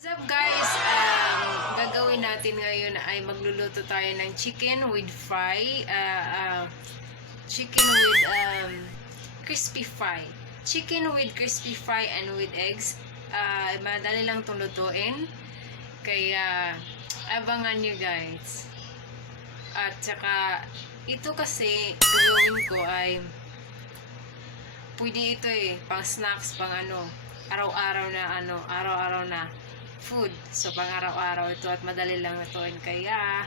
What's up guys? Gagawin natin ngayon ay magluluto tayo ng chicken with fry. Chicken with crispy fry. Chicken with crispy fry and with eggs. Madali lang itong lutuin. Kaya abangan nyo guys. At saka ito kasi gagawin ko ay pwede ito pang snacks, pang araw-araw na food. So, pang araw-araw ito at madali lang ituin. Kaya,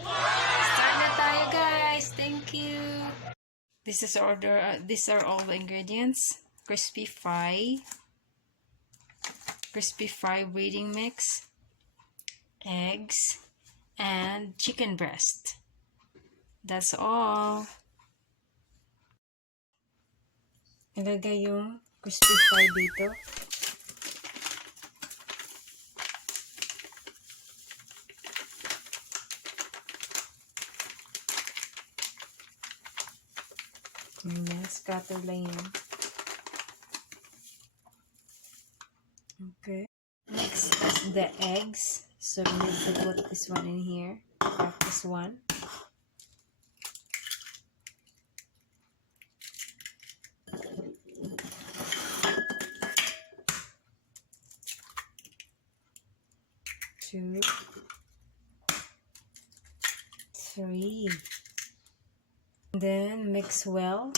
start na tayo guys! Thank you! These are all the ingredients. Crispy fry breading mix, eggs, and chicken breast. That's all. Ilagay yung crispy fry dito. Scatter lang yan. Okay. Next is the eggs. So we need to put this one in here. Crack this one. Two. Three. Then mix well.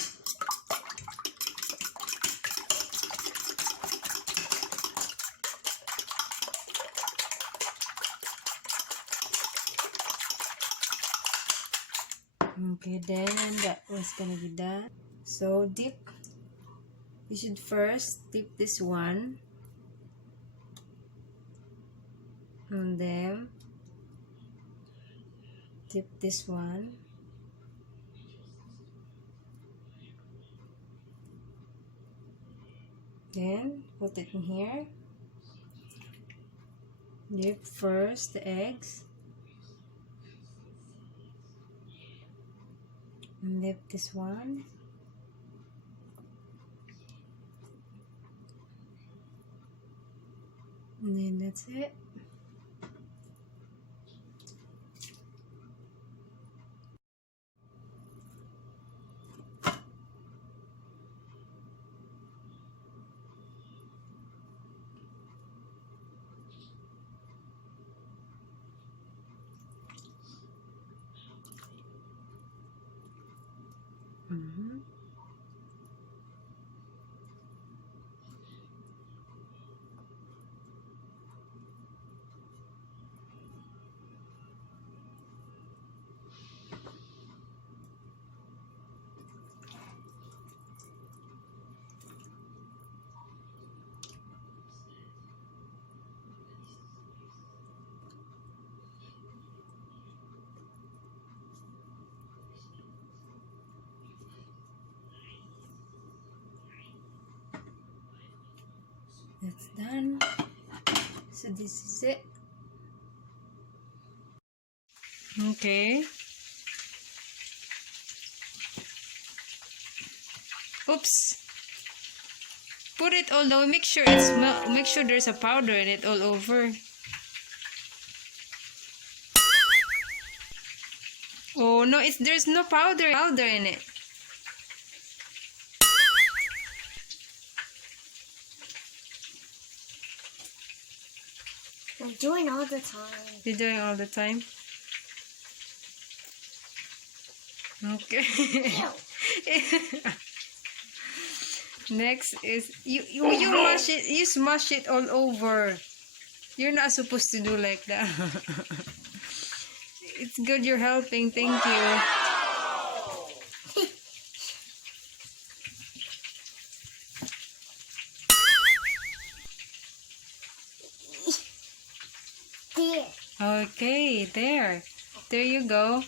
Okay, then that was gonna be done. So dip. You should first dip this one, and then dip this one. Then put it in here. Dip first the eggs. And dip this one. And then that's it. That's done. So this is it. Okay. Oops. Put it all the way. Make sure there's a powder in it all over. Oh no, there's no powder in it. I'm doing all the time. You're doing all the time? Okay. Next is you mash it. You smash it all over. You're not supposed to do like that. It's good you're helping. Thank you. There. Okay, there you go.